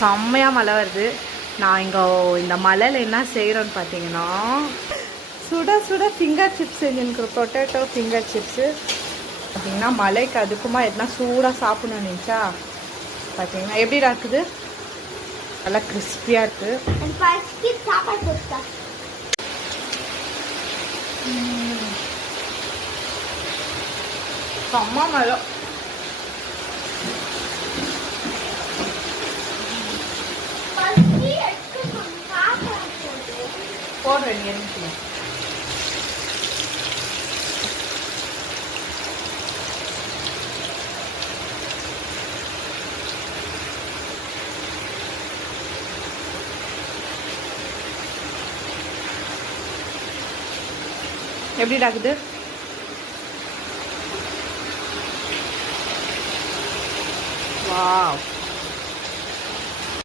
செம்மையாக மழை வருது. நான் இங்கே இந்த மழையில் என்ன செய்கிறோன்னு பார்த்தீங்கன்னா, சுட சுட ஃபிங்கர் சிப்ஸ் செஞ்சுருக்குற பொட்டேட்டோ ஃபிங்கர் சிப்ஸு. பார்த்தீங்கன்னா மழைக்கு அதுக்குமா எதுனா சூடாக சாப்பிடணும்னு நினச்சா பார்த்தீங்கன்னா எப்படி இருக்குது, நல்லா கிறிஸ்பியாக இருக்குது. செம்ம மழை. போடுறேன் எனக்கு எப்படி இருக்குது. வாவ்.